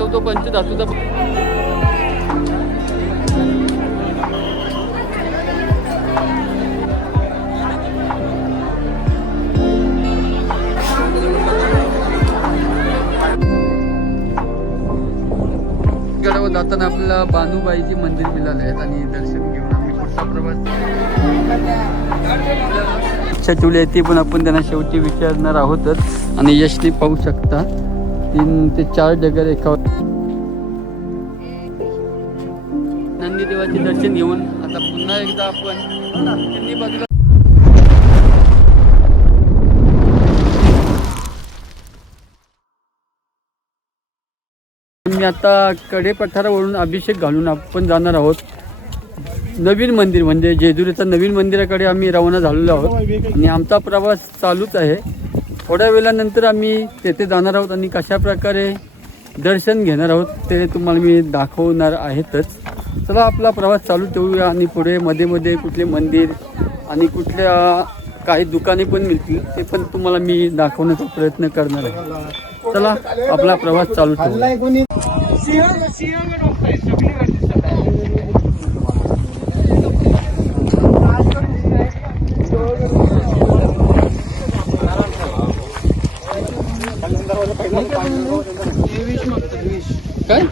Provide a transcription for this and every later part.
दाखवतो पंचधातूचा. गडावर जाताना आपल्याला बानुबाईची मंदिर मिळाले आहेत आणि दर्शन घेऊन आम्ही पुढचा प्रवास ठेवली आहे ती पण आपण त्यांना शेवटी विचारणार आहोतच. आणि यशने पाहू शकता 3 ते 4 डगर एका नंदीदेवाचे दर्शन घेऊन आता पुन्हा एकदा आपण तिन्ही बाजूला मी आता कडे पठारावरून अभिषेक घालून आपण जाणार आहोत नवीन मंदिर म्हणजे जेजुरीच्या नवीन मंदिराकडे आम्ही रवाना झालेलो आहोत. आणि आमचा प्रवास चालूच आहे. थोड्या वेळानंतर आम्ही तेथे जाणार आहोत आणि कशा प्रकारे दर्शन घेणार आहोत ते तुम्हाला मी दाखवणार आहेतच. चला आपला प्रवास चालू ठेवूया आणि पुढे मध्ये मध्ये कुठले मंदिर आणि कुठल्या काही दुकाने पण मिळतील ते पण तुम्हाला मी दाखवण्याचा प्रयत्न करणार आहे. चला आपला प्रवास चालू ठेवूया. काय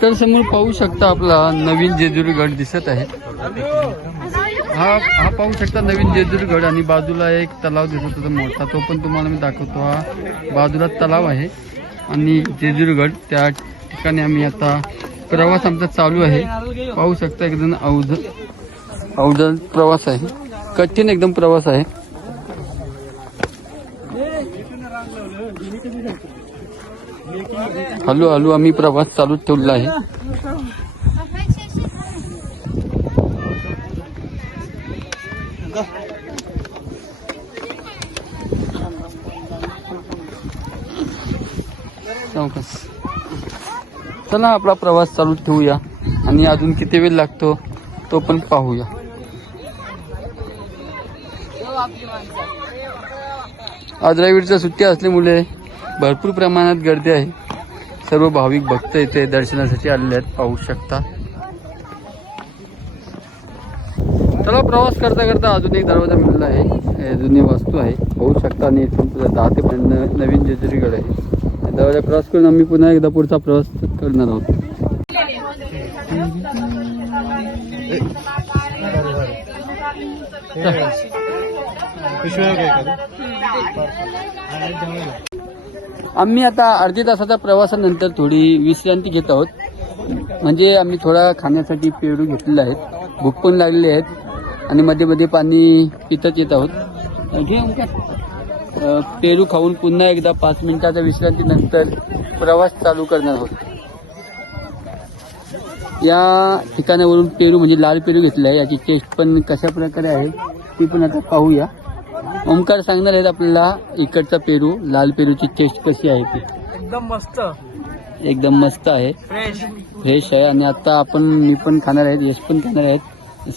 तर समोर पाहू शकता आपला नवीन जेजुरी गड दिसत आहे. हा पाहू शकता नवीन जेजुरी गड आणि बाजूला एक तलाव दिसत होता मोठा तो पण तुम्हाला मी दाखवतो. हा बाजूला तलाव आहे आणि जेजुरी गड त्या ठिकाणी आम्ही आता प्रवास आमचा चालू आहे. पाहू शकता एकदम अवजड प्रवास आहे. कठीण एकदम प्रवास आहे. हळूहळू आम्ही प्रवास चालू ठेवला आहे. चला आपला प्रवास चालू ठेवूया आणि अजून किती वेळ लागतो तो पण पाहूया. आज रविवारच्या सुट्टी असल्यामुळे भरपूर प्रमाणात गर्दी आहे. सर्व भाविक भक्त इथे दर्शनासाठी आलेले आहेत पाहू शकता. चला प्रवास करता करता अजून एक दरवाजा मिळाला आहे. जुनी वास्तू आहे पाहू शकता आणि इथून 10 ते 15 नवीन जेजुरी गड आहे. दरवाजा क्रॉस करून आम्ही पुन्हा एकदा पुढचा प्रवास करणार आहोत. आम्ही आता अर्ध्या तासाच्या प्रवासानंतर थोडी विश्रांती घेत आहोत. म्हणजे आम्ही थोडा खाण्यासाठी पेरू घेतलेला आहे. भूक पण लागलेली आहेत आणि मध्ये मध्ये पाणी पितच येत आहोत. पेरू खाऊन पुन्हा एकदा 5 मिनिटाच्या विश्रांतीनंतर प्रवास चालू करणार आहोत. या ठिकाणावरून पेरू म्हणजे लाल पेरू घेतला आहे. याची टेस्ट पण कशा प्रकारे आहे ती पण आता पाहूया. ओमकार सांगणार आहेत आपल्याला इकडचा पेरू लाल पेरूची टेस्ट कशी आहे ती. एकदम मस्त आहे. फ्रेश आहे. आणि आता मी पण खाणार आहेत यश पण खाणार आहेत.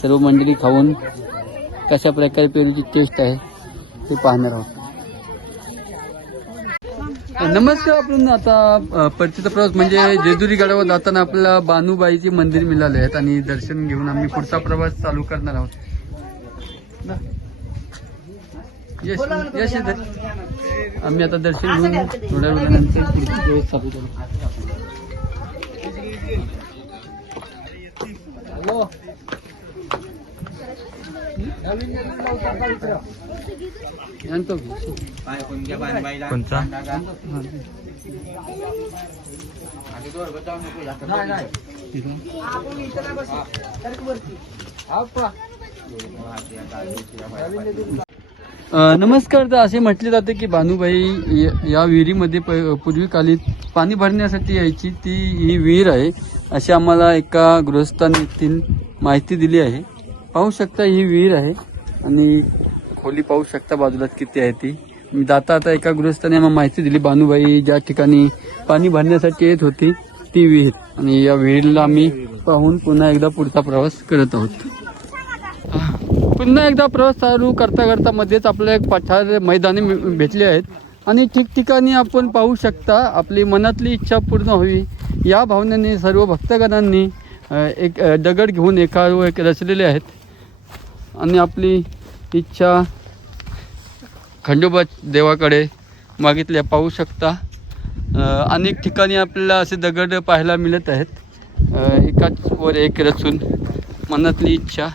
सर्व मंडळी खाऊन कशा प्रकारे पेरूची टेस्ट आहे ते पाहणार आहोत. नमस्कार. आपण आता परतीचा प्रवास म्हणजे जेजुरी गडावर जाताना आपल्याला बानुबाईची मंदिर मिळाले आहेत आणि दर्शन घेऊन आम्ही पुढचा प्रवास चालू करणार आहोत. यश आम्ही आता दर्शन घेऊन थोड्या वेळानंतर पुढचा प्रवास चालू करू. कोणता नमस्कार. तर असे म्हटले जाते की बानुबाई या विहिरीमध्ये पूर्वी काली पाणी भरण्यासाठी यायची ती ही विहीर आहे अशी आम्हाला एका गृहस्थाने माहिती दिली आहे. पाहू शकता ही विहीर आहे आणि खोली पाहू शकता बाजूला किती आहे ती. मी आता एका गृहस्थाने आम्हाला माहिती दिली बानुबाई ज्या ठिकाणी पाणी भरण्यासाठी येत होती ती विहीर. आणि या विहीरला आम्ही पाहून पुन्हा एकदा पुढचा प्रवास करत आहोत. पुन्हा एकदा प्रवास चालू करता करता मध्येच आपल्याला एक पठार मैदाने भेटले आहेत आणि ठिकठिकाणी आपण पाहू शकता आपली मनातली इच्छा पूर्ण व्हावी या भावनेने सर्व भक्तगणांनी एक दगड घेऊन एकावर एक रचलेले आहेत आणि आपली इच्छा खंडोबा देवाकडे मागितल्या पाहू शकता। अनेक ठिकाणी आपल्याला असे दगड पाहायला मिळत आहेत एकाच वर एक रचून मनातली इच्छा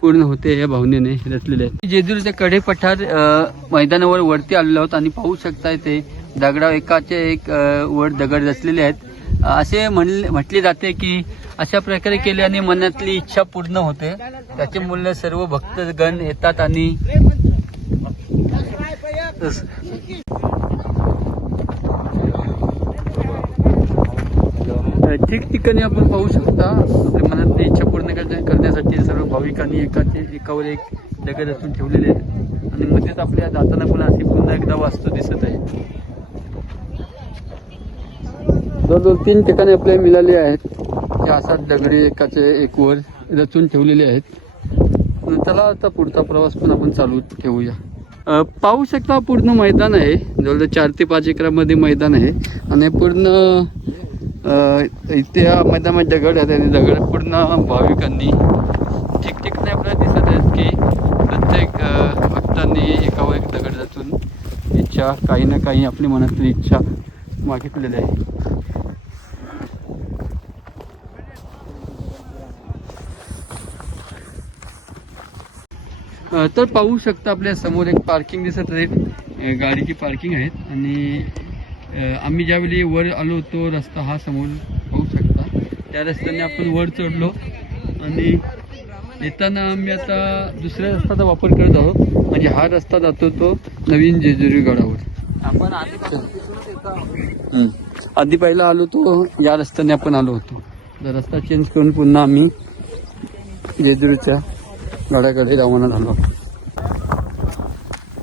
पूर्ण होते या भावनेने रचलेले आहेत। जेजुरीच्या कडे पठार मैदानावर वरती आलेलो आहोत आणि पाहू शकता ते दगडा एकाचे एक वर दगड रचलेले आहेत। असे म्हटले जाते की अशा प्रकारे केल्याने मनातली इच्छा पूर्ण होते। त्याचे मूल्य सर्व भक्तगण येतात आणि ठिकठिकाणी आपण पाहू शकता आपल्या मनातली इच्छा पूर्ण करण्यासाठी सर्व भाविकांनी एकावर एक दगड रचून ठेवलेले आहेत आणि मध्येच आपल्या जाताना पण अशी पुन्हा एकदा वास्तू दिसत आहे। जवळजवळ 3 ठिकाणी आपल्याला मिळाले आहेत की असा दगडी एकाचे एक वर रचून ठेवलेले आहेत। चला आता पुढचा प्रवास पण आपण चालू ठेवूया। पाहू शकता पूर्ण मैदान आहे, जवळजवळ 4 ते 5 एकरामध्ये मैदान आहे आणि पूर्ण इथे या मैदानामध्ये दगड आहेत आणि दगड पूर्ण भाविकांनी ठिकठिकाणी आपल्याला दिसत आहेत की प्रत्येक भक्तांनी एकावर एक दगड रचून इच्छा काही ना काही आपली मनातली इच्छा मागितलेली आहे। तर पाहू शकता आपल्या समोर एक पार्किंग दिसत आहे, गाडीची पार्किंग आहेत आणि आम्ही ज्यावेळी वर आलो तो रस्ता हा समोर पाहू शकता त्या रस्त्याने आपण वर चढलो आणि येताना आम्ही आता दुसऱ्या रस्त्याचा वापर करत आहोत म्हणजे हा रस्ता जातो तो नवीन जेजुरी गडावर। आपण आधी पहिला आलो तो या रस्त्याने आपण आलो होतो, तर रस्ता चेंज करून पुन्हा आम्ही जेजुरीच्या गडाकडे रवाना झालो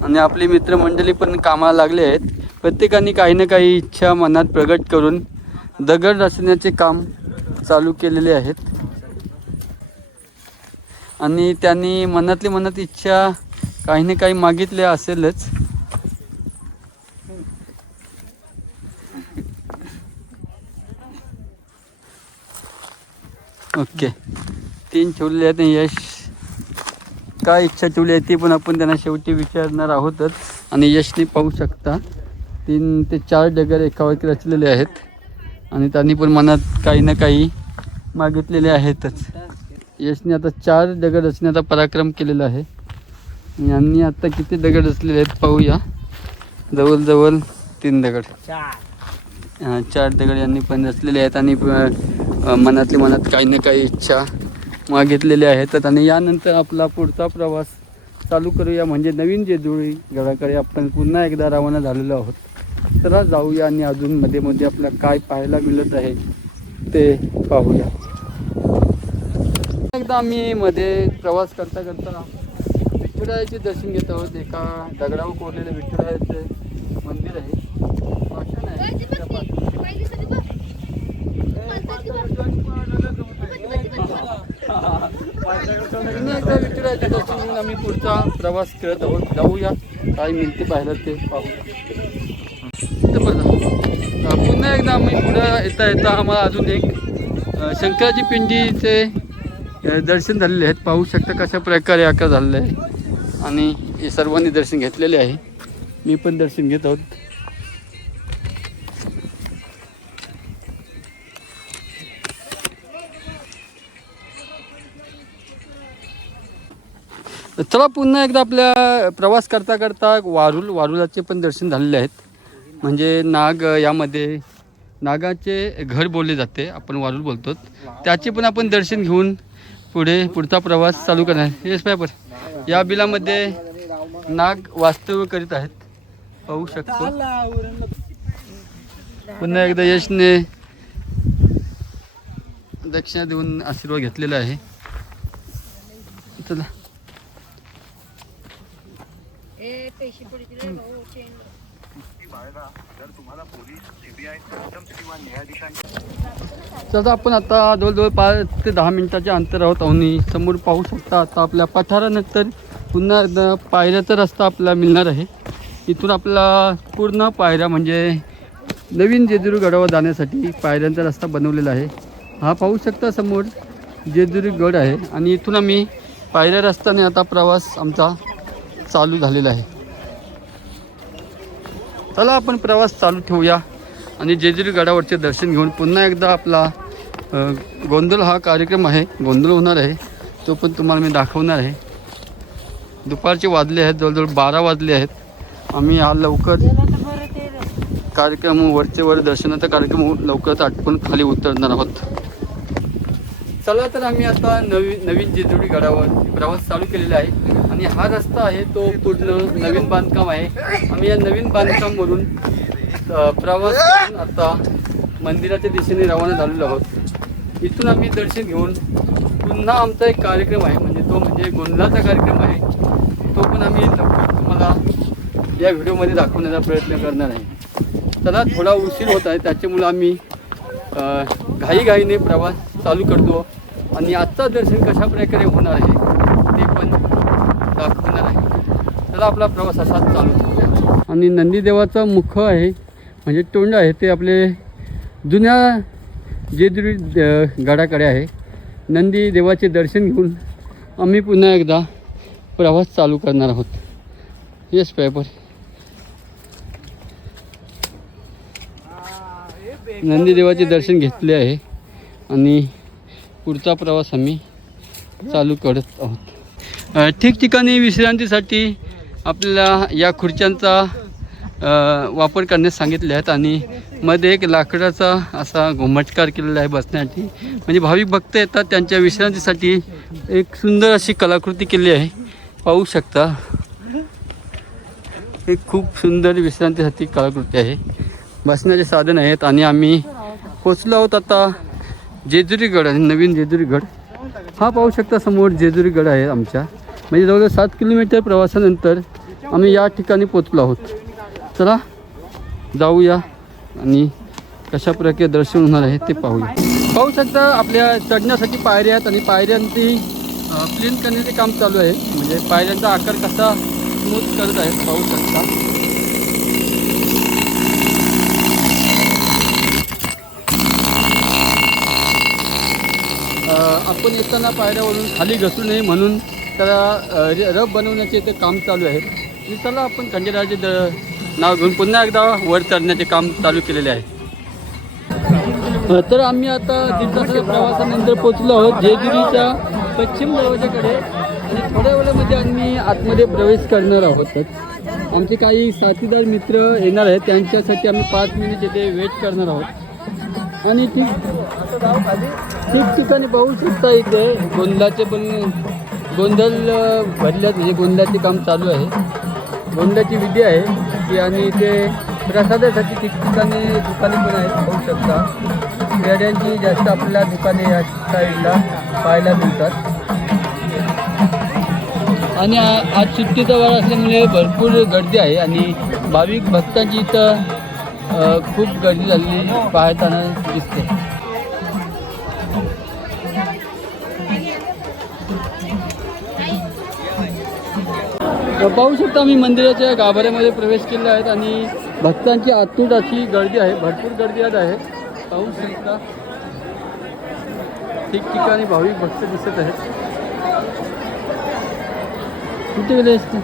आणि आपली मित्रमंडळी पण कामाला लागले आहेत। प्रत्येकाने काही ना काही इच्छा मनात प्रगट करून दगड रचण्याचे काम चालू केलेले आहेत आणि त्यांनी मनात इच्छा काही ना काही मागितले असेलच। ओके 3 ठेवलेले आहेत। यश काय इच्छा ठेवली आहे ती पण आपण त्यांना शेवटी विचारणार आहोतच आणि यशने पाहू शकता 3 ते 4 दगड एकावर रचलेले आहेत आणि त्यांनी पण मनात काही ना काही मागितलेले आहेतच। यशने आता 4 दगड रचण्याचा पराक्रम केलेला आहे। यांनी आता किती दगड रचलेले आहेत पाहूया, जवळजवळ 3 दगड 4 दगड यांनी पण रचलेले आहेत आणि मनात काही ना काही इच्छा मागितलेले आहेत आणि यानंतर आपला पुढचा प्रवास चालू करूया म्हणजे नवीन जेजुरी गडाकडे आपण पुन्हा एकदा रवाना झालेलो आहोत। चला जाऊया आणि अजून मध्ये मध्ये आपल्याला काय पाहायला मिळत आहे ते पाहूया। एकदा आम्ही मध्ये प्रवास करता विठुरायाचे दर्शन घेत आहोत। एका दगडावर कोरलेले विठुरायाचे मंदिर आहे, एकदा विठुरायाचे दर्शन घेऊन आम्ही पुढचा प्रवास करत आहोत। जाऊया काय मिळते पाहिलं ते पाहू। पुन्हा एकदा आम्ही पुढे येता आम्हाला अजून एक शंकराची पिंडीचे दर्शन झालेले आहेत। पाहू शकता कशा प्रकारे आकार झालेला आहे आणि हे सर्वांनी दर्शन घेतलेले आहे, मी पण दर्शन घेत आहोत। चला पुन्हा एकदा आपल्या प्रवास करता वारुळाचे पण दर्शन झालेले आहेत म्हणजे नाग यामध्ये नागाचे घर बोलले जाते, आपण वारुळ बोलतो, त्याचे पण आपण दर्शन घेऊन पुढचा प्रवास चालू करणार। येस पेपर या बिलामध्ये नाग वास्तव्य करीत आहेत पाहू शकतो। पुन्हा एकदा यशने दक्षिणा देऊन आशीर्वाद घेतलेला आहे। चला चला आपण आता जवळजवळ 5 ते 10 मिनिटाच्या अंतरावर आणि समोर पाहू शकता आता आपल्या पठारानंतर पुन्हा एकदा पायऱ्याचा रस्ता आपल्याला मिळणार आहे इथून आपला पूर्ण पायऱ्या म्हणजे नवीन जेजुरी गडावर जाण्यासाठी पायऱ्यांचा रस्ता बनवलेला आहे. हा पाहू शकता समोर जेजुरी गड आहे आणि इथून आम्ही पायऱ्या रस्त्याने आता प्रवास आमचा चालू झालेला आहे. चला आपण प्रवास चालू ठेवूया आणि जेजुरी गडावरचे दर्शन घेऊन पुन्हा एकदा आपला गोंधळ हा कार्यक्रम आहे, गोंधळ होणार आहे, तो पण तुम्हाला मी दाखवणार आहे. दुपारचे वाजले आहेत, जवळजवळ 12 वाजले आहेत. आम्ही हा लवकर कार्यक्रम वरचे दर्शनाचा कार्यक्रम लवकरच आटपून खाली उतरणार आहोत. चला तर आम्ही आता नवीन जेजुरी गडावर प्रवास चालू केलेला आहे आणि हा रस्ता आहे तो पूर्ण नवीन बांधकाम आहे. आम्ही या नवीन बांधकामवरून प्रवास करून आता मंदिराच्या दिशेने रवाना झालेलो आहोत. इथून आम्ही दर्शन घेऊन पुन्हा आमचा एक कार्यक्रम आहे म्हणजे गोंधळाचा कार्यक्रम आहे, तो पण आम्ही लवकर तुम्हाला या व्हिडिओमध्ये दाखवण्याचा प्रयत्न करणार आहे. चला थोडा उशीर होत आहे त्याच्यामुळं आम्ही घाईघाईने प्रवास चालू करतो आणि आजचं दर्शन कशा प्रकारे होणार आहे ते पण दाखवणार आहे. चला आपला प्रवास असाच चालू होतो. आणि नंदीदेवाचा मुख आहे म्हणजे तोंड आहे ते आपले जुन्या जेजुरी गडाकडे आहे. नंदी देवाचे दर्शन घेऊन आम्ही पुन्हा एकदा प्रवास चालू करणार आहोत. येस पेपर नंदी देवाचे दर्शन घेतले आहे आणि पुढचा प्रवास आम्ही चालू करत आहोत. ठिकठिकाणी विश्रांतीसाठी आपल्याला या खुर्च्यांचा वापर करण्यास सांगितले आहेत आणि मध्ये एक लाकडाचा असा घुमटकार केलेला आहे बसण्यासाठी, म्हणजे भाविक भक्त येतात त्यांच्या विश्रांतीसाठी एक सुंदर अशी कलाकृती केली आहे. पाहू शकता एक खूप सुंदर विश्रांतीसाठी कलाकृती आहे. बसण्याचे साधन आहेत आणि आम्ही पोचलो आहोत आता जेजुरी गड आणि नवीन जेजुरी गड हा पाहू शकता समोर जेजुरी गड आहे आमच्या, म्हणजे जवळजवळ 7 किलोमीटर प्रवासानंतर आम्ही या ठिकाणी पोचलो आहोत. चला जाऊया आणि कशा प्रकारे दर्शन होणार आहे ते पाहूया. पाहू शकता आपल्या चढण्यासाठी पायऱ्या आहेत आणि पायऱ्यांची क्लीन करण्याचे काम चालू आहे, म्हणजे पायऱ्यांचा आकार कसा स्मूथ करत आहेत पाहू शकता. आपण येताना पायऱ्यावरून खाली घसरू नये म्हणून त्याला रब बनवण्याचे ते काम चालू आहे. चला आपण खंडेरायाचे नाव घेऊन पुन्हा एकदा वर चढण्याचे काम चालू केलेले आहे. तर आम्ही आता 1.5 तासाच्या प्रवासानंतर पोचलो आहोत जेजुरीच्या पश्चिम दरवाजाकडे आणि थोड्या वेळामध्ये आम्ही आतमध्ये प्रवेश करणार आहोत. आमचे काही साथीदार मित्र येणार आहेत त्यांच्यासाठी आम्ही 5 मिनिट इथे वेट करणार आहोत. आणि ठिकठिकाणी पाहू शकता इथे गोंधळाचे पण गोंधळ भरल्यात, म्हणजे गोंधळाचे काम चालू आहे, गोंधळाची विधी आहे की आणि इथे प्रसादासाठी ठिकठिकाणी दुकाने पण आहेत. पाहू शकता पेढ्यांची जास्त आपल्याला दुकाने या साईडला पाहायला मिळतात. आणि आज सुट्टीचा वार असल्यामुळे भरपूर गर्दी आहे आणि भाविक भक्तांची इथं खूप गर्दी झालेली पाहताना दिसते. पाहू शकता आम्ही मंदिराच्या गाभाऱ्यामध्ये प्रवेश केला आहे आणि भक्तांची अतूट अशी गर्दी आहे, भरपूर गर्दी आहे. पाहू शकता ठिकठिकाणी भाविक भक्त दिसत आहेत. कुठे गेले असते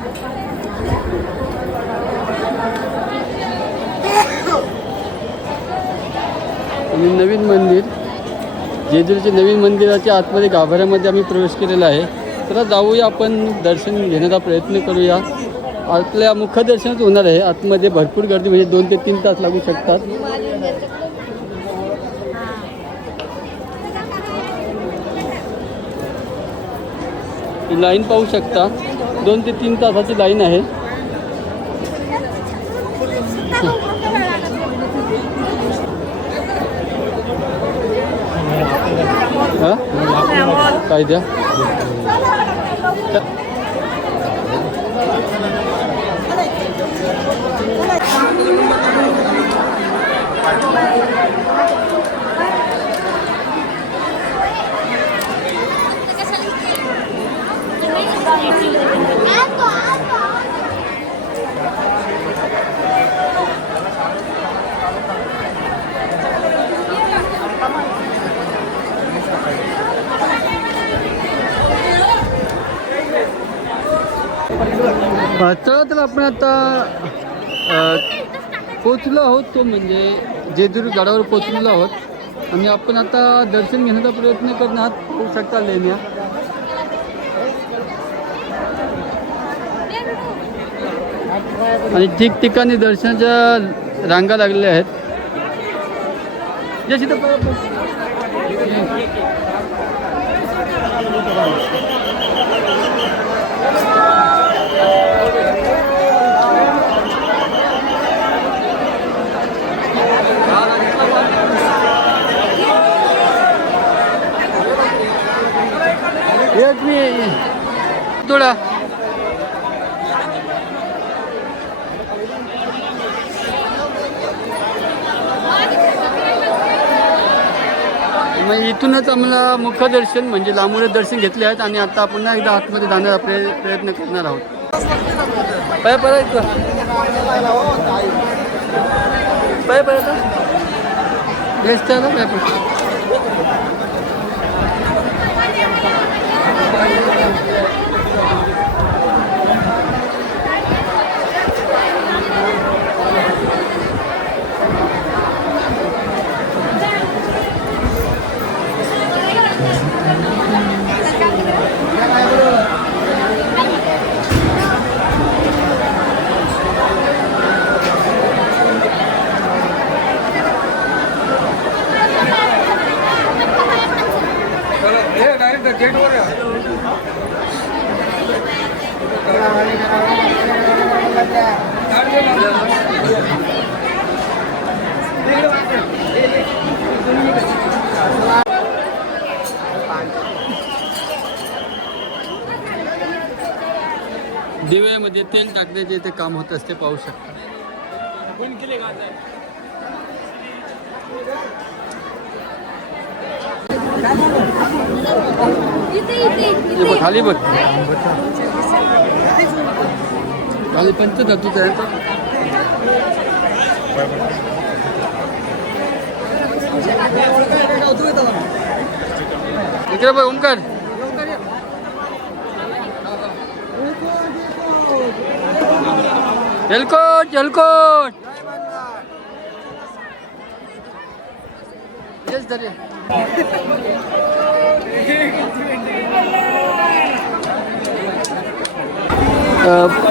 आणि नवीन मंदिर जेजुरीचे नवीन मंदिराच्या आतमध्ये गाभाऱ्यामध्ये आम्ही प्रवेश केलेला आहे. तर जाऊया आपण दर्शन घेण्याचा प्रयत्न करूया. आपल्या मुखदर्शनच होणार आहे. आतमध्ये भरपूर गर्दी म्हणजे 2 ते 3 तास लागू शकतात. लाईन पाहू शकता 2 ते 3 तासाची लाईन आहे. काय द्या तर आपण आता पोचलो आहोत, तो म्हणजे जेजुरी गडावर पोचलेलो आहोत आणि आपण आता दर्शन घेण्याचा प्रयत्न करणार आहात. होऊ शकता लेण्या आणि ठिकठिकाणी दर्शनाच्या रांगा लागलेल्या आहेत. जशी थोडा मग इथूनच आम्हाला मुखदर्शन म्हणजे लांबूनच दर्शन घेतले आहेत आणि आता पुन्हा एकदा आतमध्ये जाण्याचा प्रयत्न करणार आहोत. पाय पडायचं पाय पडायचं बेस्ट आहे ना पाय पड. दिव्यामध्ये तेल टाकण्याचे इथे काम होत असते, पाहू शकता. खाली बघ, खाली पंचधातूच आहे. इकडे बघ ओंकार, जलकोट जलकोट येस धरे.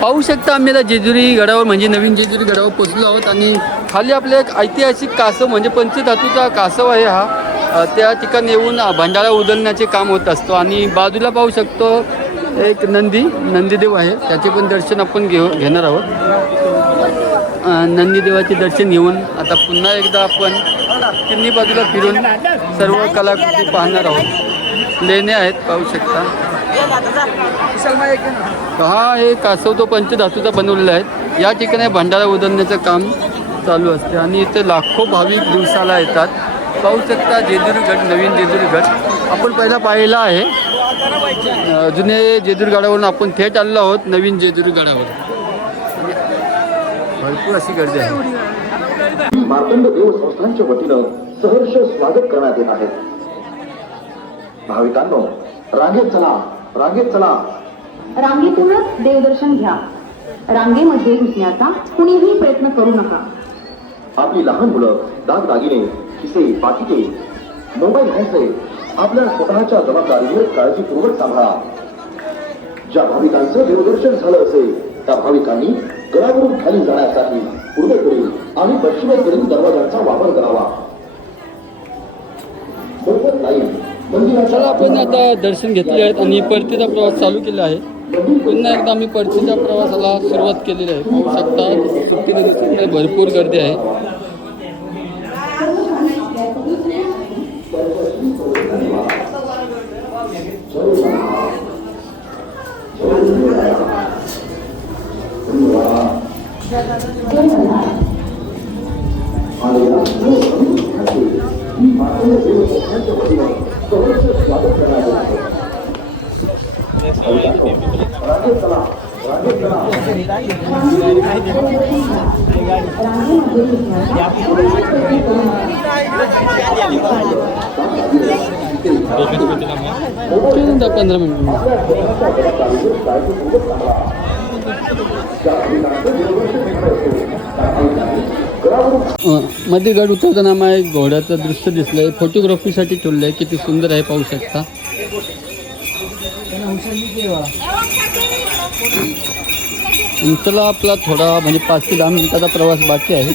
पाहू शकता आम्ही आता जेजुरी गडावर म्हणजे नवीन जेजुरी गडावर पोचलो आहोत आणि खाली आपले एक ऐतिहासिक कासव म्हणजे पंचधातूचा कासव आहे हा. त्या ठिकाणी येऊन भंडारा उधळण्याचे काम होत असतो आणि बाजूला पाहू शकतो एक नंदीदेव आहे, त्याचे पण दर्शन आपण घेणार आहोत. नंदीदेवाचे दर्शन घेऊन आता पुन्हा एकदा आपण तिन्ही बाजूला फिरून सर्व कलाकृती पाहणार आहोत. लेण्या आहेत पाहू शकता. हा हे कासव तो पंचधातूचा बनवलेला आहे. या ठिकाणी भंडारा उधळण्याचं काम चालू असते आणि इथे लाखो भाविक दिवसाला येतात. पाहू शकता जेजुरी गड, नवीन जेजुरी गड आपण पहिला पाहिला आहे. जुने जेजुरी गडावरून आपण थेट आलेलो आहोत नवीन जेजुरी गडावर. भरपूर अशी गर्दी आहे. मार्तंड देव संस्थांच्या वतीनं सहर्ष स्वागत करण्यात येत आहे. भाविकांनो, रांगेत चला, रांगेत चला. रांगेतूनच देवदर्शन घ्या. रांगेमध्ये घुसण्याचा कुणीही प्रयत्न करू नका. आपली लहान मुलं दागदागिने, खिसे, पाकिटे, मोबाईल घ्यायचे आपल्या स्वतःच्या जबाबदारीवर काळजीपूर्वक सांभाळा. ज्या भाविकांचं देवदर्शन झालं असेल त्या भाविकांनी गडावरून खाली जाण्यासाठी पूर्वेकडील आणि पश्चिमेकडील दरवाजांचा वापर करावा. मोफत लाईन चला आपण आता दर्शन घेतले आहेत आणि परतीचा प्रवास चालू केला आहे. पुन्हा एकदा आम्ही परतीच्या प्रवासाला सुरुवात केलेली आहे. पाहू शकता सुट्टीच्या दिवसामध्ये भरपूर गर्दी आहे. मिनिट 15 मिनिट मध्ये गड उतरताना मला एक घोड्याचं दृश्य दिसलंय, फोटोग्राफीसाठी ठेवलंय. किती सुंदर आहे पाहू शकता. चला आपला थोडा म्हणजे 5 ते 10 मिनिटाचा प्रवास बाकी आहे.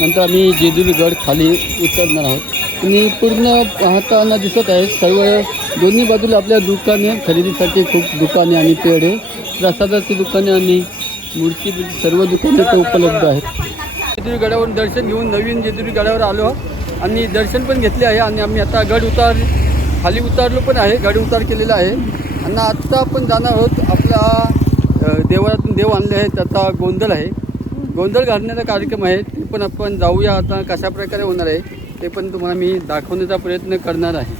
नंतर आम्ही जेजुरी गड खाली उतरणार आहोत. आणि पूर्ण पाहताना दिसत आहे सर्व दोन्ही बाजूला आपल्या दुकाने, खरेदीसाठी खूप दुकाने आणि पेढे, प्रसादाची दुकाने आणि मूर्ती सर्व दुकाने ते उपलब्ध आहेत. जेजुरी गडावरून दर्शन घेऊन नवीन जेजुरी गडावर आलो आणि दर्शन पण घेतले आहे. आणि आम्ही आता खाली उतारलो पण आहे, गड उतार केलेला आहे. आणि आत्ता आपण जाणार आहोत आपल्या देवळातून देव आणले आहेत. आता गोंधळ आहे, गोंधळ घालण्याचा कार्यक्रम आहे. ते पण आपण जाऊया. आता कशा प्रकारे होणार आहे ते पण तुम्हाला मी दाखवण्याचा प्रयत्न करणार आहे.